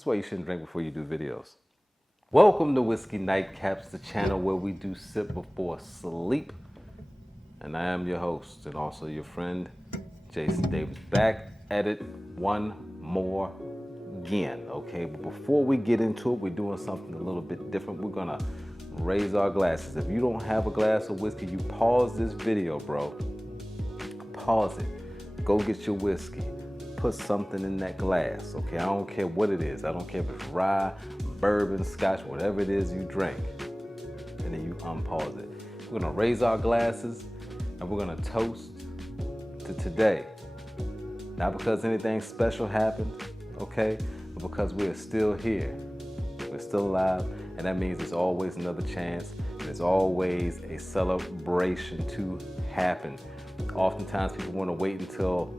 That's why you shouldn't drink before you do videos. Welcome to Whiskey Nightcaps, the channel where we do sip before sleep. And I am your host and also your friend, Jason Davis, back at it one more again, okay? But before we get into it, we're doing something a little bit different. We're gonna raise our glasses. If you don't have a glass of whiskey, you pause this video, bro. Pause it. Go get your whiskey. Put something in that glass, okay? I don't care what it is. I don't care if it's rye, bourbon, scotch, whatever it is you drink. And then you unpause it. We're gonna raise our glasses and we're gonna toast to today. Not because anything special happened, okay? But because we're still here. We're still alive, and that means there's always another chance. There's always a celebration to happen. Oftentimes people wanna wait until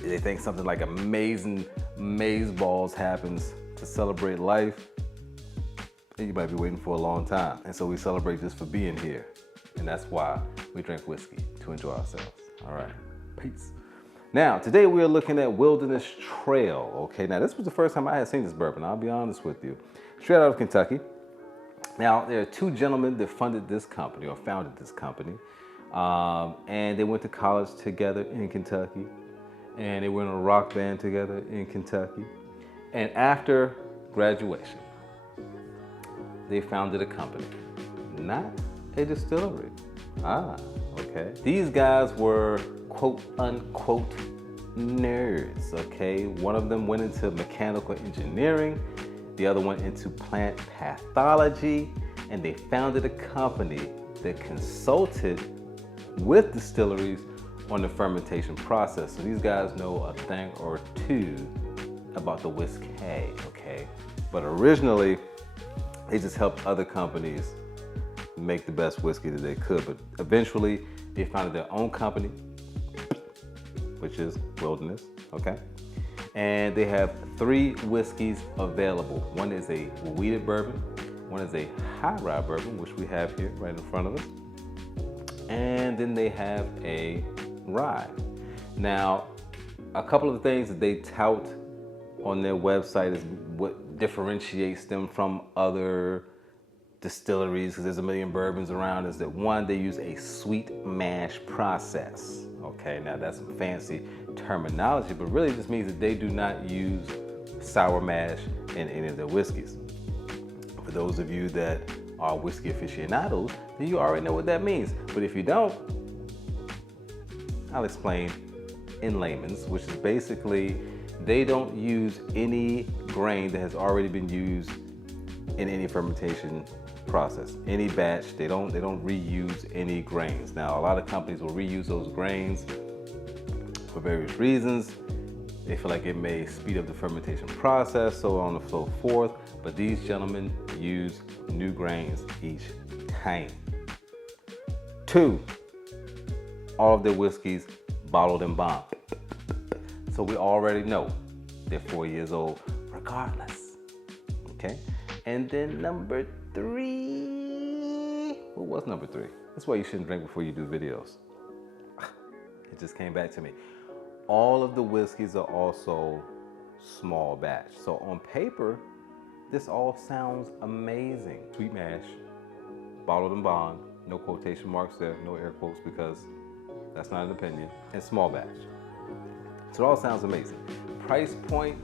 they think something like amazing maze balls happens to celebrate life. You might be waiting for a long time. And so we celebrate just for being here. And that's why we drink whiskey, to enjoy ourselves. All right, peace. Now, today we are looking at Wilderness Trail, okay? Now, this was the first time I had seen this bourbon, I'll be honest with you. Straight out of Kentucky. Now, there are two gentlemen that funded this company, or founded this company. And they went to college together in Kentucky. And they were in a rock band together in Kentucky. And after graduation, they founded a company, not a distillery. Okay. These guys were quote unquote nerds, okay? One of them went into mechanical engineering, the other one into plant pathology, and they founded a company that consulted with distilleries on the fermentation process. So these guys know a thing or two about the whiskey, okay? But originally, they just helped other companies make the best whiskey that they could. But eventually, they founded their own company, which is Wilderness, okay? And they have 3 whiskeys available. One is a wheated bourbon, one is a high rye bourbon, which we have here right in front of us. And then they have a rye. Now, a couple of the things that they tout on their website is what differentiates them from other distilleries, because there's a million bourbons around, is that one, they use a sweet mash process. Okay, now that's some fancy terminology, but really just means that they do not use sour mash in any of their whiskeys. For those of you that are whiskey aficionados, then you already know what that means. But if you don't, I'll explain in layman's, which is basically they don't use any grain that has already been used in any fermentation process. Any batch, they don't reuse any grains. Now, a lot of companies will reuse those grains for various reasons. They feel like it may speed up the fermentation process, so on and so forth. But these gentlemen use new grains each time. 2, all of their whiskeys bottled in bond. So we already know they're 4 years old regardless, okay? And then number 3, what was number 3? That's why you shouldn't drink before you do videos. It just came back to me. All of the whiskeys are also small batch. So on paper, this all sounds amazing. Sweet mash, bottled in bond, no quotation marks there, no air quotes because that's not an opinion, and small batch. So it all sounds amazing. Price point,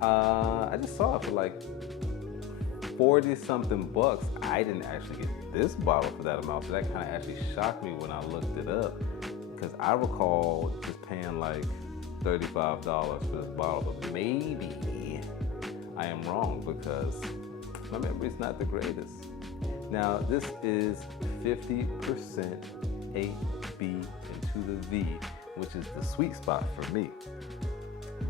I just saw it for like 40 something bucks. I didn't actually get this bottle for that amount, so that kind of actually shocked me when I looked it up, because I recall just paying like $35 for this bottle, but maybe I am wrong because my memory's not the greatest. Now, this is 50% AB into the V, which is the sweet spot for me.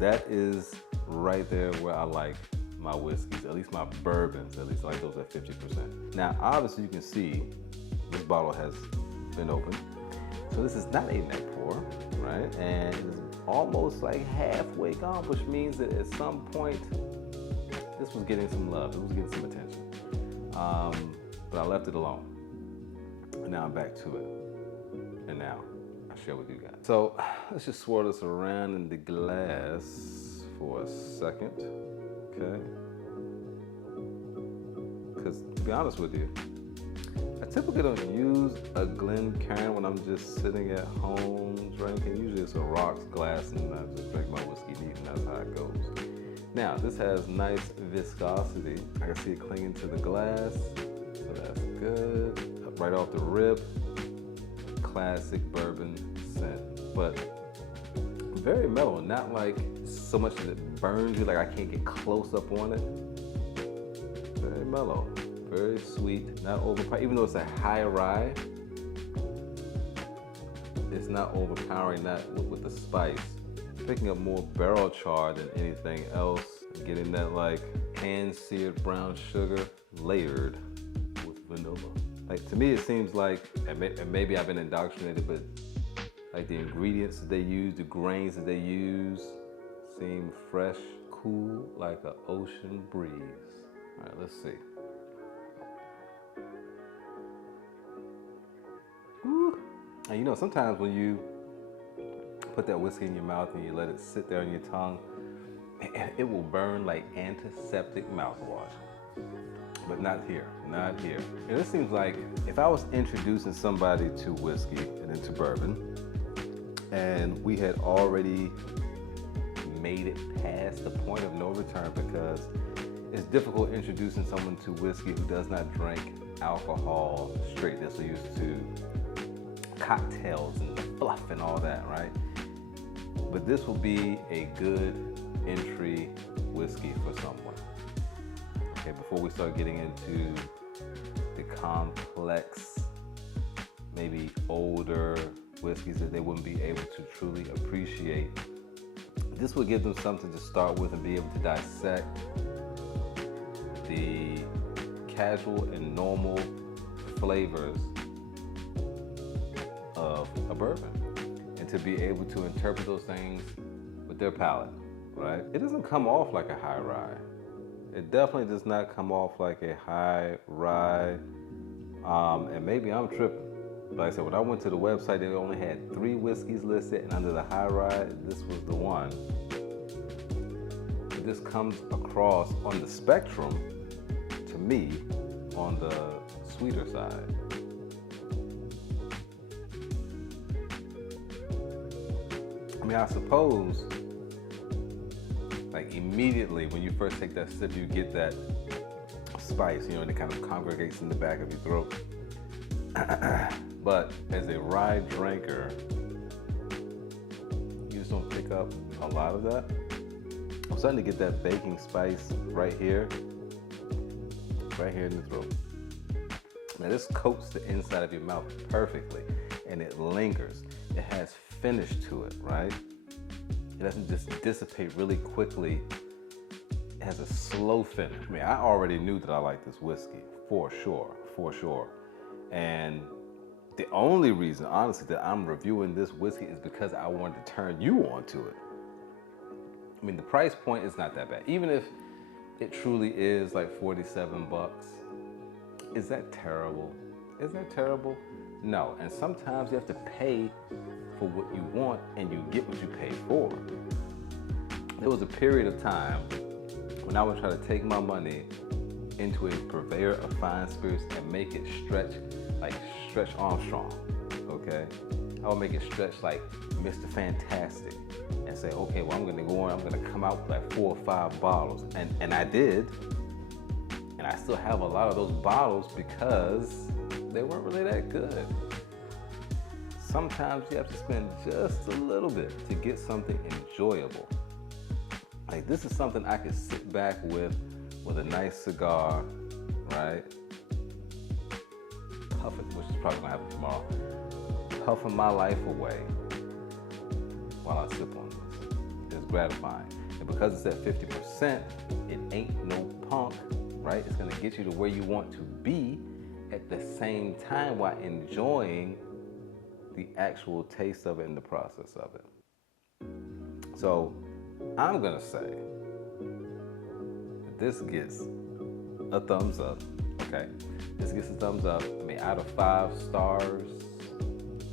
That is right there where I like my whiskeys, at least my bourbons, at least I like those at 50%. Now, obviously you can see this bottle has been opened. So this is not a neck pour, right? And it's almost like halfway gone, which means that at some point, this was getting some love, it was getting some attention. But I left it alone. And now I'm back to it. And now I'll share with you guys. So let's just swirl this around in the glass for a second. because to be honest with you, I typically don't use a Glencairn when I'm just sitting at home drinking. Usually it's a rocks glass and I just drink my whiskey neat and that's how it goes. Now, this has nice viscosity. I can see it clinging to the glass, so that's good. Right off the rip, classic bourbon scent, but very mellow, not like so much that it burns you, like I can't get close up on it. Very mellow, very sweet, not overpowering. Even though it's a high rye, it's not overpowering that with the spice. Picking up more barrel char than anything else, getting that like hand-seared brown sugar layered with vanilla. Like to me, it seems like, and maybe I've been indoctrinated, but like the ingredients that they use, the grains that they use, seem fresh, cool, like an ocean breeze. All right, let's see. Woo. And you know, sometimes when you put that whiskey in your mouth and you let it sit there on your tongue, it will burn like antiseptic mouthwash. But not here, not here. And it seems like if I was introducing somebody to whiskey and into bourbon, and we had already made it past the point of no return, because it's difficult introducing someone to whiskey who does not drink alcohol straight. They're so used to cocktails and the fluff and all that, right? But this will be a good entry whiskey for someone. Okay, before we start getting into the complex, maybe older whiskeys that they wouldn't be able to truly appreciate, this will give them something to start with and be able to dissect the casual and normal flavors of a bourbon, and to be able to interpret those things with their palate, right? It doesn't come off like a high rye. It definitely does not come off like a high rye, and maybe I'm tripping. But like I said, when I went to the website, they only had 3 whiskeys listed, and under the high rye, this was the one. But this comes across on the spectrum, to me, on the sweeter side. I mean, I suppose, like immediately when you first take that sip, you get that spice, you know, and it kind of congregates in the back of your throat. But as a rye drinker, you just don't pick up a lot of that. I'm starting to get that baking spice right here in the throat. Now this coats the inside of your mouth perfectly, and it lingers. It has finish to it, right? It doesn't just dissipate really quickly. It has a slow finish. I mean, I already knew that I liked this whiskey, for sure. And the only reason, honestly, that I'm reviewing this whiskey is because I wanted to turn you on to it. I mean, the price point is not that bad. Even if it truly is like $47, is that terrible? Is that terrible? No, and sometimes you have to pay for what you want and you get what you pay for. There was a period of time when I would try to take my money into a purveyor of fine spirits and make it stretch like Stretch Armstrong, okay? I would make it stretch like Mr. Fantastic and say, okay, well, I'm gonna come out with like 4 or 5 bottles. And I did, and I still have a lot of those bottles because they weren't really that good. Sometimes you have to spend just a little bit to get something enjoyable. Like this is something I could sit back with a nice cigar, right? Puffing, which is probably gonna happen tomorrow. Puffing my life away while I sip on this. It's gratifying. And because it's at 50%, it ain't no punk, right? It's gonna get you to where you want to be at the same time while enjoying the actual taste of it and the process of it. So I'm gonna say this gets a thumbs up, okay? This gets a thumbs up. I mean, out of 5 stars,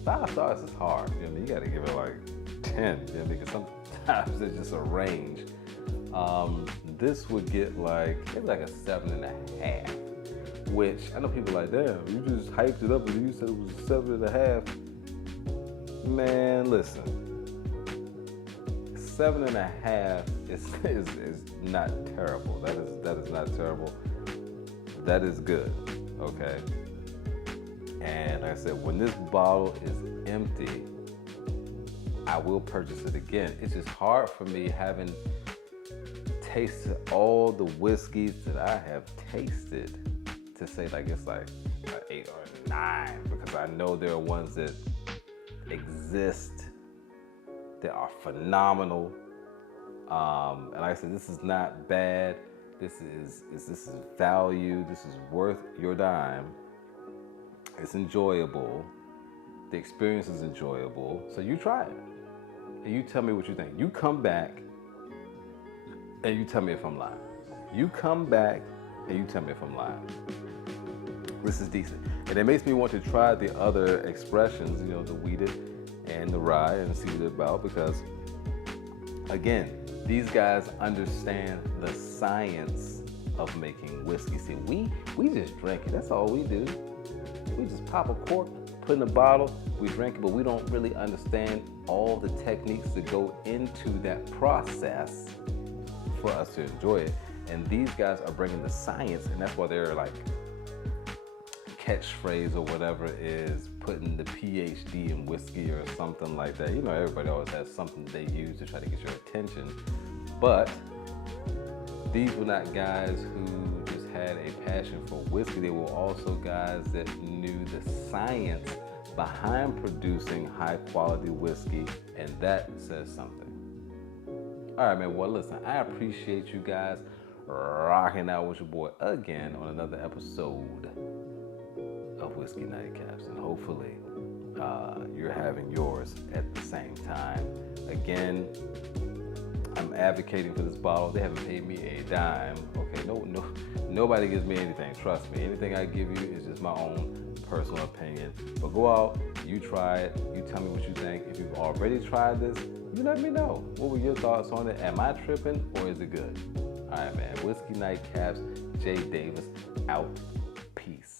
5 stars is hard. You know what I mean? You gotta give it like 10, you know what I mean? Because sometimes there's just a range. This would get like, maybe like a 7.5. which I know people are like, damn, you just hyped it up and you said it was 7.5. Man, listen, 7.5 is not terrible. That is not terrible. That is good, okay? And like I said, when this bottle is empty, I will purchase it again. It's just hard for me having tasted all the whiskeys that I have tasted to say like it's like an 8 or a 9, because I know there are ones that exist that are phenomenal. And like I said, this is not bad. This is value. This is worth your dime. It's enjoyable. The experience is enjoyable. So you try it. And you tell me what you think. You come back and you tell me if I'm lying. You come back and you tell me if I'm lying. This is decent. And it makes me want to try the other expressions, you know, the wheated and the rye, and see what they're about, because again, these guys understand the science of making whiskey. See, we just drink it. That's all we do. We just pop a cork, put in a bottle, we drink it, but we don't really understand all the techniques that go into that process for us to enjoy it. And these guys are bringing the science, and that's why they're like catchphrase or whatever is putting the PhD in whiskey or something like that. You know, everybody always has something they use to try to get your attention. But these were not guys who just had a passion for whiskey. They were also guys that knew the science behind producing high quality whiskey, and that says something. All right, man. Well, listen, I appreciate you guys rocking out with your boy again on another episode of Whiskey Nightcaps, and hopefully you're having yours at the same time. Again, I'm advocating for this bottle. They haven't paid me a dime. Okay, nobody gives me anything. Trust me. Anything I give you is just my own personal opinion. But go out, you try it. You tell me what you think. If you've already tried this, you let me know. What were your thoughts on it? Am I tripping or is it good? All right, man. Whiskey Nightcaps, Jay Davis out. Peace.